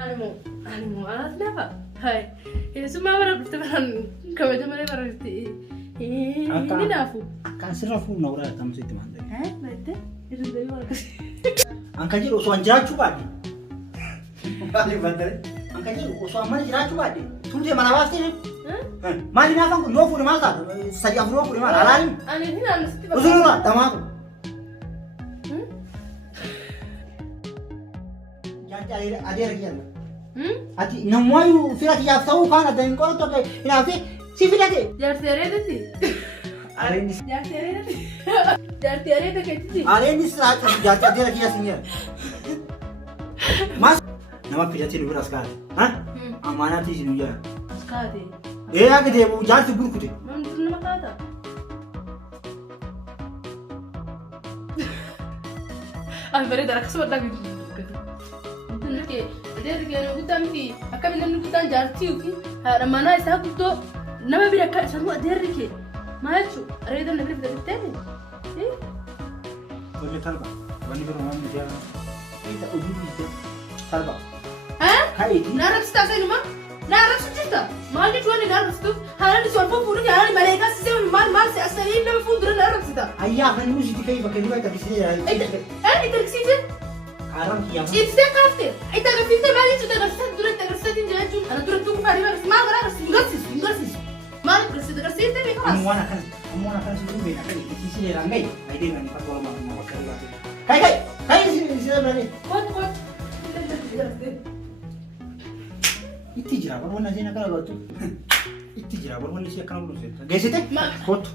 Animu alat napa? Hai, semua orang berteman kamu cuma lebar ini nafu. Akan serafu naura kamu sih teman deh. Nanti itu dari mana kasih? Angka jadi usuan jerat coba deh. Balik banter. Angka jadi usuan mana jerat coba deh. Tunggu dia mana pasti nih? Mali nafang ku nofu di mana? Saja aku nofu di mana? Alarin. Ini nana setiap. Usul lah, tamaku. Jangan ada lagi ya. Ati namoyu filaki ya tahu kan ada yang kau tu ke ina fi si filaki Jar tiare tu. Arenis Jar tiare tu. Jar tiare tu kecil. Arenis saat jadi ada lagi ya sini Mas nama filaki lu sekali ha amanah ti sini ya Sekali. aku deh mau jadi buruk deh Mana tu nama kata? Beri darah kesuat lagi. Nanti dia nugutan ki, akan bila nugutan jartiu ki, ada mana isa kuto, nama bila kat semua dia ki, macu, ada itu nabi bila kita ni, boleh talba, bani berumah dia, kita uji dia, talba, Hai, narak sita saya rumah, narak sita, mal di tuan narak situ, hari di suatu pun dia hari mereka sisa mal saya asal ini nama pun dia narak sita. Ayah kan mesti dikai pakai dua tapi saya, itu sisa. Karang kiam. Itu kafir. Itu kafir tu bagi tu terus durant terus tin jalan tu. Ada durant tu kafir bagi mal gara singgah sis. Mal terus tin tapi kelas. Kamu akan sebelum bina kan di sini rangai. Aide ngan pak bola mau pakai lagi. Kai di sini berani. Kot. Itu jira baru mana sih nak kalau tu. Itu jira baru mana sih kalau belum sih. Gesit eh? Kot.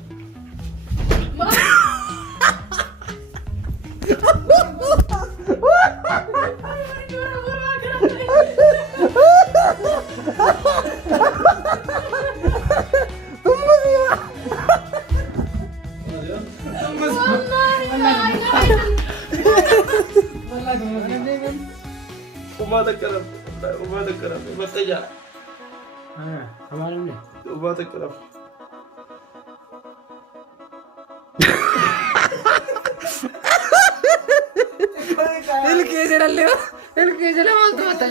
Umar terkerap, bertanya. Kemarin ni. Umar terkerap. الكيس لا ما تمتع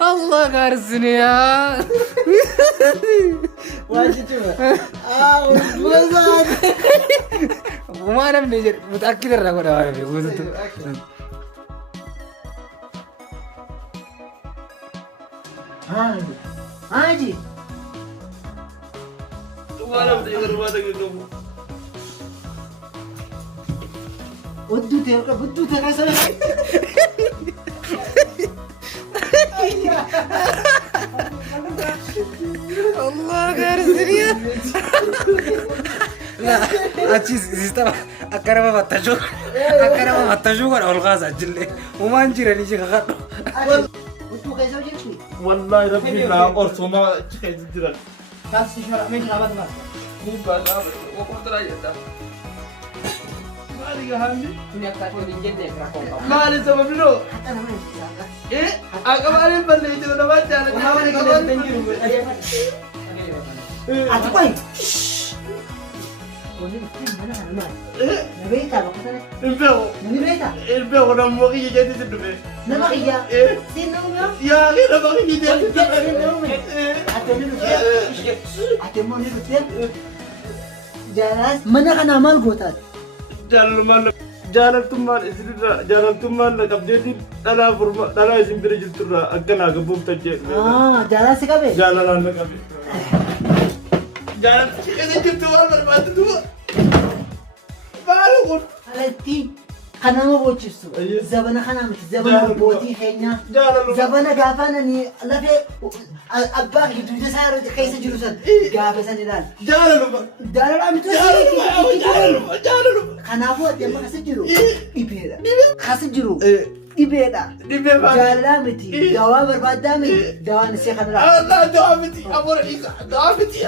الله غارسني يا واجد مزاج وما انا منيجر متاكد انه انا عارف يقول Haji. Umar terkerap. Budu terasa sana. الله غارسني يا لا أشيز زيتا أكرم ما تجوع ولا الغاز أجل وما نجري نيجي خاطر Budu kaisa jadi. والله ربي لا أرسوما شيء جدرا. Kasih suara main rabat mas. Bukan apa, aku terakhir dah. Mari kami. punya kata rinjen deh rakong Mari sama dulu. Kata namanya. Aku kemarin beli itu udah baca. Kawan yang kau tenjur. Ati paling. Oh ni mana nama? Nabeta bakatnya. Ilbeo orang mau kerja jadi tu dulu. Nama iya. Sin nama. Ya, kita mau kerja jadi tu. Ate mau ni betul. Jalan mana kan amal gotat. Jalan tuman nak jadi tanah sendiri justru akan agak bom terjadi. Jalan sih kabe. Jalan anak kami. Jalan kita justru berbatu dua. Baru pun. Alati kana mo bochisu. Zabana kana mit zabana boti khenya. Zabana gafana ni lafe abba gitu jasar kaisa jurusan. Gafe sanidan. Jalan amit jalan. Kana bo dia makasijiru. Ibeda. Khasijiru. Ibeda. Jalan miti. Dawa berbada miti. Dawa nasi khana. Allah dawa miti. Amor Isa. Dawa miti.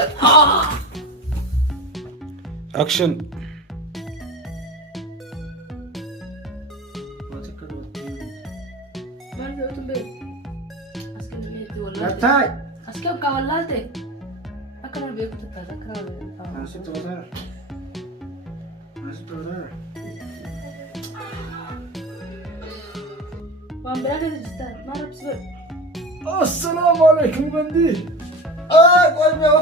أكشن Ratai. Askar kawalte. Akan lebih kita tak Nasib tu besar. waan biraa keessa jirta maal rabbisi godhe. Assalaamu alaikum gandi. Qoy bro.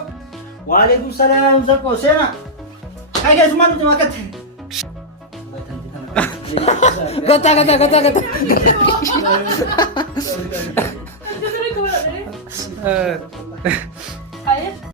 Waalaikum salaam Zakko seena. Kai keessumaa nuti makkatti. Gata. Jangan kau nak